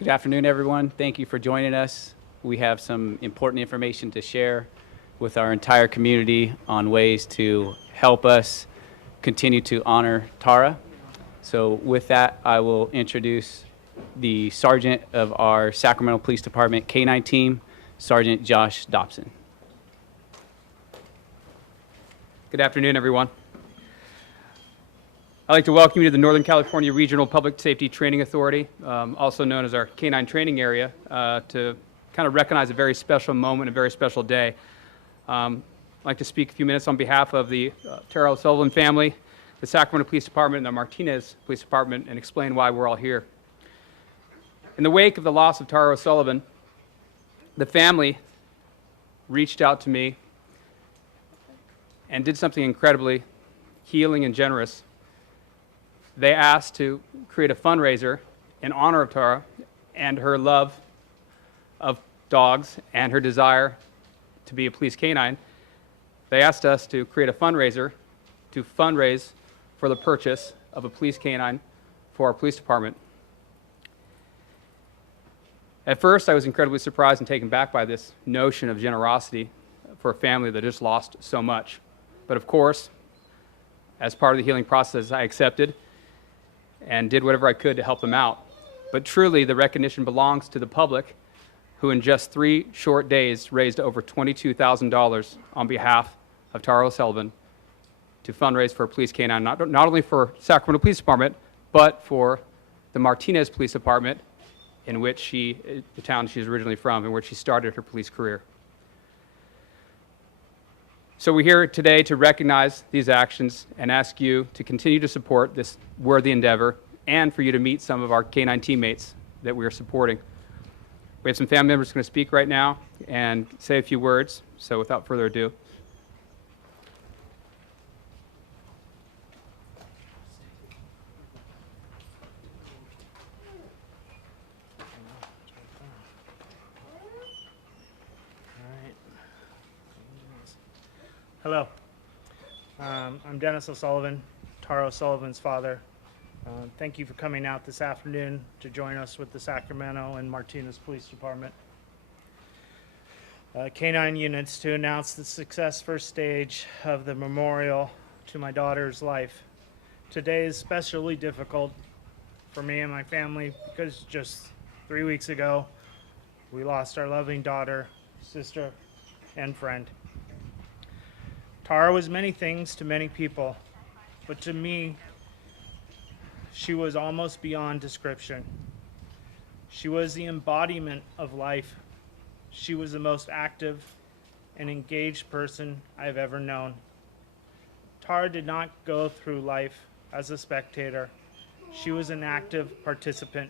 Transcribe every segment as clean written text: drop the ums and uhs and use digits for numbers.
Good afternoon, everyone. Thank you for joining us. We have some important information to share with our entire community on ways to help us continue to honor Tara. So with that, I will introduce the sergeant of our Sacramento Police Department K-9 team, Sergeant Josh Dobson. Good afternoon, everyone. I'd like to welcome you to the Northern California Regional Public Safety Training Authority, also known as our K-9 training area, to kind of recognize a very special moment, a very special day. I'd like to speak a few minutes on behalf of the Tara O'Sullivan family, the Sacramento Police Department, and the Martinez Police Department, and explain why we're all here. In the wake of the loss of Tara O'Sullivan, the family reached out to me and did something incredibly healing and generous. They asked to create a fundraiser in honor of Tara and her love of dogs and her desire to be a police canine. They asked us to create a fundraiser to fundraise for the purchase of a police canine for our police department. At first, I was incredibly surprised and taken back by this notion of generosity for a family that just lost so much. But of course, as part of the healing process, I accepted and did whatever I could to help them out. But truly, the recognition belongs to the public, who in just 3 short days raised over $22,000 on behalf of Tara O'Sullivan to fundraise for a police canine, not only for Sacramento Police Department, but for the Martinez Police Department, in which the town she's originally from, in which she started her police career. So we're here today to recognize these actions and ask you to continue to support this worthy endeavor, and for you to meet some of our K-9 teammates that we are supporting. We have some family members going to speak right now and say a few words, so without further ado. Hello, I'm Dennis O'Sullivan, Tara O'Sullivan's father. Thank you for coming out this afternoon to join us with the Sacramento and Martinez Police Department. K-9 units to announce the success first stage of the memorial to my daughter's life. Today is especially difficult for me and my family because just 3 weeks ago, we lost our loving daughter, sister, and friend. Tara was many things to many people, but to me, she was almost beyond description. She was the embodiment of life. She was the most active and engaged person I've ever known. Tara did not go through life as a spectator. She was an active participant.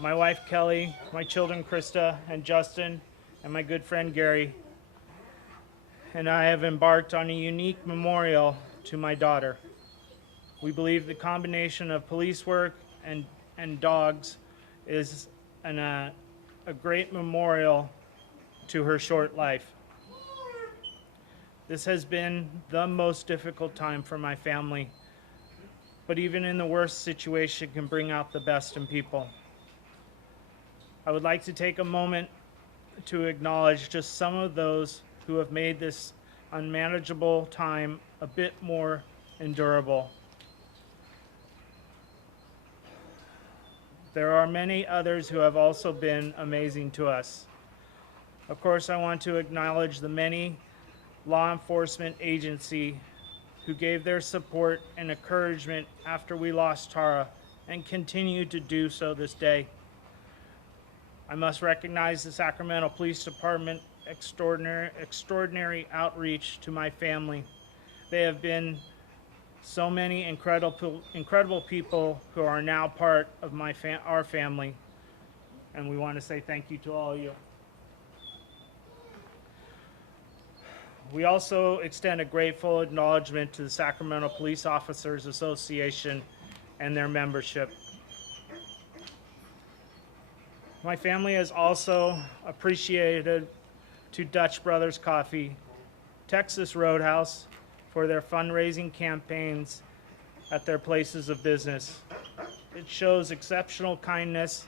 My wife Kelly, my children Krista and Justin, and my good friend Gary and I have embarked on a unique memorial to my daughter. We believe the combination of police work and dogs is a great memorial to her short life. This has been the most difficult time for my family, but even in the worst situation can bring out the best in people. I would like to take a moment to acknowledge just some of those who have made this unmanageable time a bit more endurable. There are many others who have also been amazing to us. Of course, I want to acknowledge the many law enforcement agencies who gave their support and encouragement after we lost Tara and continue to do so this day. I must recognize the Sacramento Police Department extraordinary outreach to my family. They have been so many incredible people who are now part of our family, and we want to say thank you to all of you. We also extend a grateful acknowledgement to the Sacramento Police Officers Association and their membership. My family has also appreciated to Dutch Brothers Coffee, Texas Roadhouse for their fundraising campaigns at their places of business. it shows exceptional kindness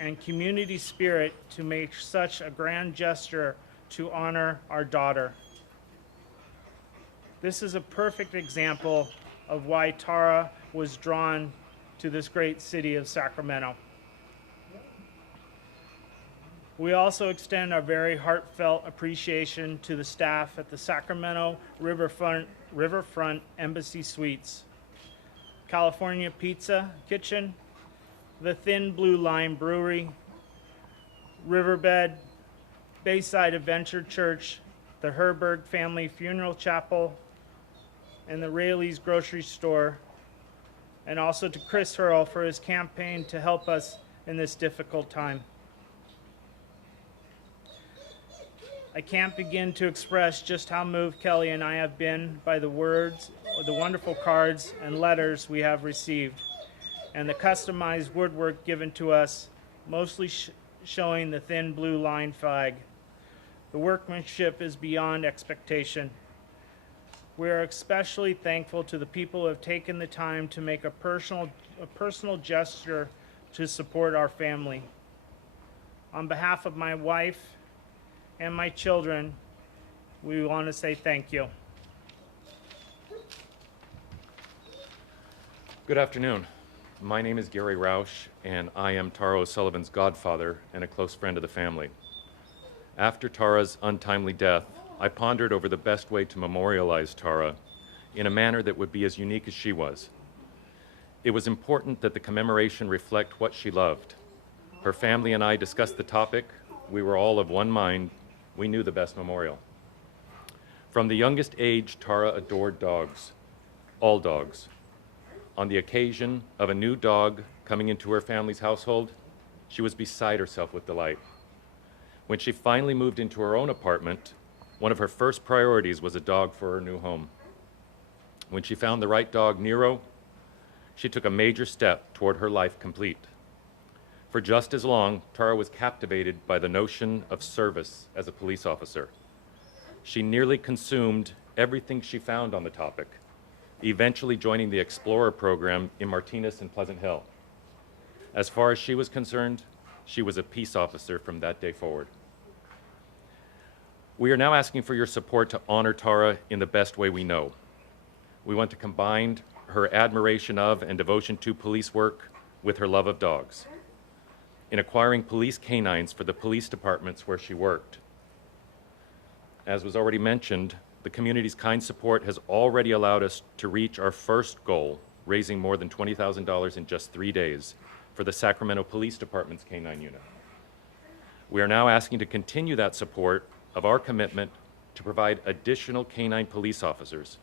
and community spirit to make such a grand gesture to honor our daughter. This is a perfect example of why Tara was drawn to this great city of Sacramento. We also extend our very heartfelt appreciation to the staff at the Sacramento Riverfront Embassy Suites, California Pizza Kitchen, the Thin Blue Line Brewery, Riverbed, Bayside Adventure Church, the Herberg Family Funeral Chapel, and the Rayleigh's Grocery Store, and also to Chris Hurl for his campaign to help us in this difficult time. I can't begin to express just how moved Kelly and I have been by the words, or the wonderful cards and letters we have received, and the customized woodwork given to us, mostly showing the Thin Blue Line flag. The workmanship is beyond expectation. We are especially thankful to the people who have taken the time to make a personal gesture to support our family. On behalf of my wife and my children, we want to say thank you. Good afternoon. My name is Gary Roush, and I am Tara O'Sullivan's godfather and a close friend of the family. After Tara's untimely death, I pondered over the best way to memorialize Tara in a manner that would be as unique as she was. It was important that the commemoration reflect what she loved. Her family and I discussed the topic. We were all of one mind. We knew the best memorial. From the youngest age, Tara adored dogs, all dogs. On the occasion of a new dog coming into her family's household, she was beside herself with delight. When she finally moved into her own apartment, one of her first priorities was a dog for her new home. When she found the right dog, Nero, she took a major step toward her life complete. For just as long, Tara was captivated by the notion of service as a police officer. She nearly consumed everything she found on the topic, eventually joining the Explorer program in Martinez and Pleasant Hill. As far as she was concerned, she was a peace officer from that day forward. We are now asking for your support to honor Tara in the best way we know. We want to combine her admiration of and devotion to police work with her love of dogs, in acquiring police canines for the police departments where she worked. As was already mentioned, the community's kind support has already allowed us to reach our first goal, raising more than $20,000 in just 3 days for the Sacramento Police Department's canine unit. We are now asking to continue that support of our commitment to provide additional canine police officers,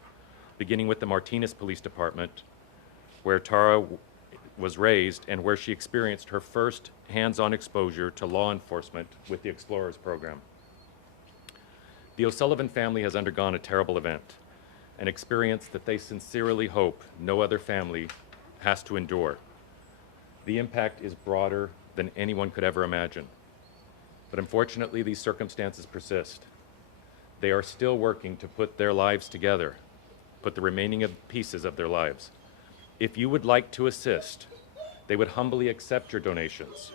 beginning with the Martinez Police Department, where Tara was raised and where she experienced her first hands-on exposure to law enforcement with the Explorers program. The O'Sullivan family has undergone a terrible event, an experience that they sincerely hope no other family has to endure. The impact is broader than anyone could ever imagine. But unfortunately, these circumstances persist. They are still working to put their lives together, put the remaining pieces of their lives. If you would like to assist, they would humbly accept your donations.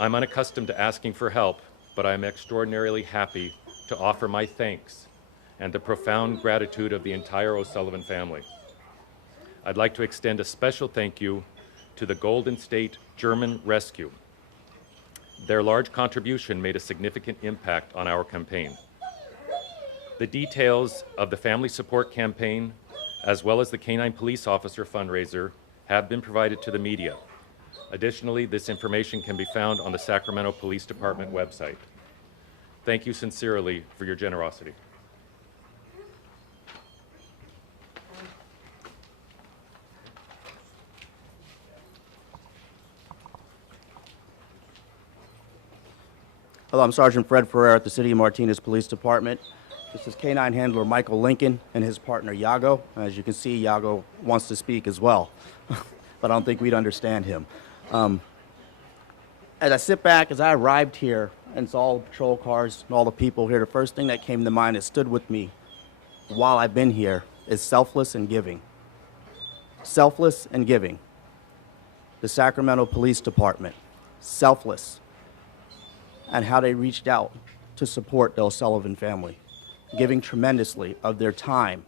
I'm unaccustomed to asking for help, but I am extraordinarily happy to offer my thanks and the profound gratitude of the entire O'Sullivan family. I'd like to extend a special thank you to the Golden State German Rescue. Their large contribution made a significant impact on our campaign. The details of the family support campaign, as well as the Canine Police Officer fundraiser, have been provided to the media. Additionally, this information can be found on the Sacramento Police Department website. Thank you sincerely for your generosity. Hello, I'm Sergeant Fred Ferrer at the City of Martinez Police Department. This is Canine Handler Michael Lincoln and his partner Yago. As you can see, Yago wants to speak as well, but I don't think we'd understand him. As I sit back, as I arrived here and saw all the patrol cars and all the people here, the first thing that came to mind that stood with me while I've been here is selfless and giving. Selfless and giving. the Sacramento Police Department, selfless, and how they reached out to support the O'Sullivan family, giving tremendously of their time,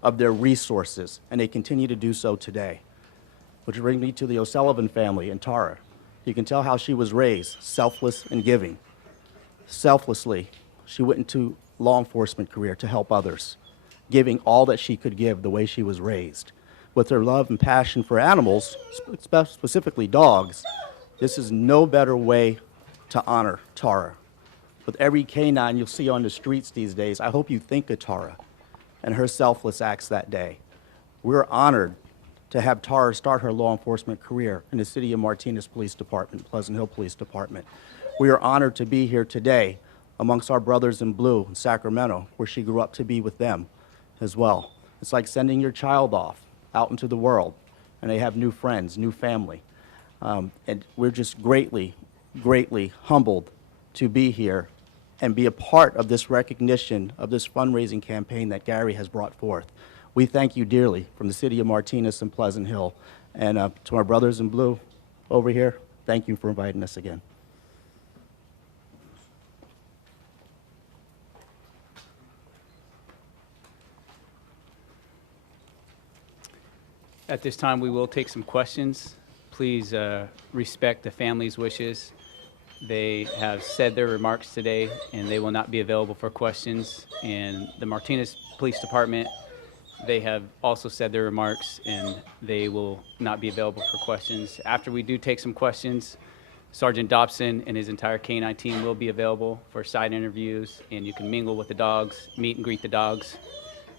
of their resources, and they continue to do so today. Which brings me to the O'Sullivan family and Tara. You can tell how she was raised, selfless and giving. Selflessly, she went into law enforcement career to help others, giving all that she could give the way she was raised. With her love and passion for animals, specifically dogs, this is no better way to honor Tara. With every canine you'll see on the streets these days, I hope you think of Tara and her selfless acts that day. We're honored to have Tara start her law enforcement career in the City of Martinez Police Department, Pleasant Hill Police Department. We are honored to be here today amongst our brothers in blue in Sacramento, where she grew up to be with them as well. It's like sending your child off out into the world, and they have new friends, new family. And we're just greatly, greatly humbled to be here and be a part of this recognition of this fundraising campaign that Gary has brought forth. We thank you dearly from the City of Martinez and Pleasant Hill. And to our brothers in blue over here, thank you for inviting us again. At this time, we will take some questions. Please respect the family's wishes. They have said their remarks today, and they will not be available for questions. And the Martinez Police Department, they have also said their remarks, and they will not be available for questions. After we do take some questions, Sergeant Dobson and his entire K-9 team will be available for side interviews, and you can mingle with the dogs, meet and greet the dogs.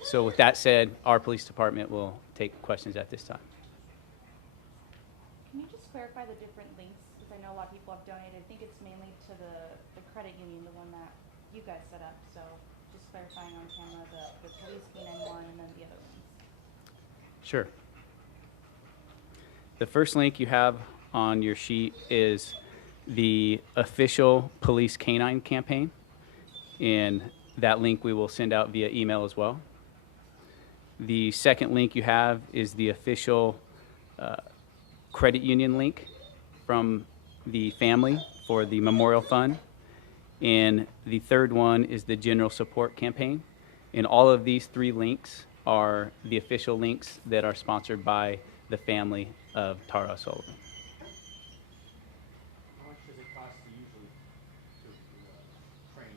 So with that said, our police department will take questions at this time. Can you just clarify the different links? Because I know a lot of people have donated. I think it's mainly to the credit union, the one that you guys set up. So just clarifying on camera the police K-9 one and then the other ones. Sure. The first link you have on your sheet is the official police K-9 campaign, and that link we will send out via email as well. The second link you have is the official credit union link from the family for the Memorial Fund. And the third one is the General Support Campaign. And all of these three links are the official links that are sponsored by the family of Tara O'Sullivan. How much does it cost to usually train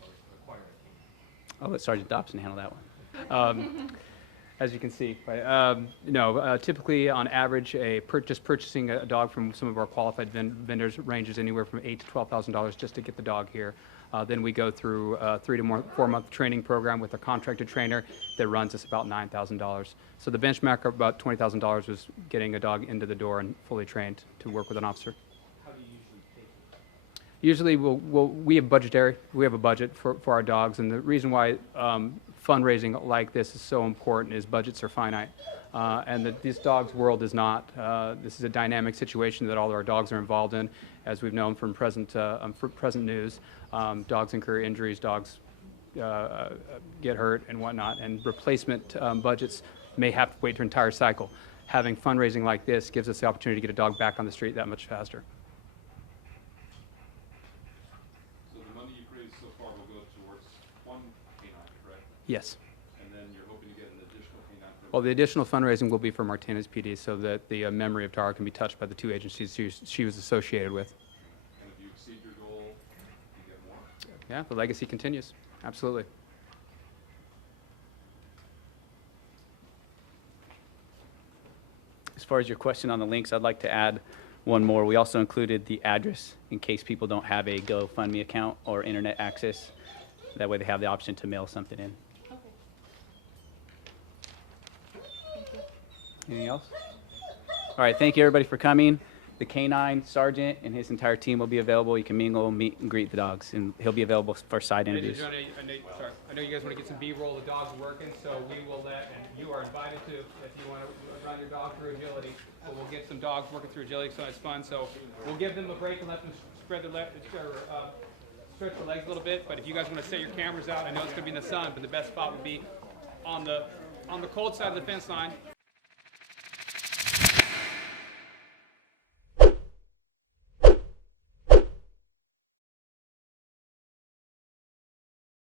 or acquire a canine? I'll let Sergeant Dobson handle that one. As you can see, right? Typically, on average, just purchasing a dog from some of our qualified vendors ranges anywhere from $8,000 to $12,000 just to get the dog here. Then we go through a 3 to 4 month training program with a contracted trainer that runs us about $9,000. So the benchmark of about $20,000 was getting a dog into the door and fully trained to work with an officer. How do you usually pay for that? Usually, we have a budget for our dogs, and the reason why fundraising like this is so important is budgets are finite, and that this dog's world is not. This is a dynamic situation that all of our dogs are involved in, as we've known from present news. Dogs incur injuries, dogs get hurt and whatnot, and replacement budgets may have to wait their entire cycle. Having fundraising like this gives us the opportunity to get a dog back on the street that much faster. So the money you've raised so far will go towards one canine, correct? Yes. And then you're hoping to get an additional canine for... Well, the additional fundraising will be for Martinez PD so that the memory of Tara can be touched by the two agencies she was associated with. And if you exceed your goal, you get more? Yeah, the legacy continues. Absolutely. As far as your question on the links, I'd like to add one more. We also included the address in case people don't have a GoFundMe account or internet access. That way they have the option to mail something in. Okay. Thank you. Anything else? All right, thank you everybody for coming. The K-9 sergeant and his entire team will be available. You can mingle, meet, and greet the dogs, and he'll be available for side interviews. I know you guys want to get some B-roll. The dog's working, so we will let, and you are invited to, if you want to run your dog through agility. So we'll get some dogs working through agility, so it's fun. So we'll give them a break and let them stretch their legs a little bit. But if you guys want to set your cameras out, I know it's going to be in the sun, but the best spot would be on the cold side of the fence line.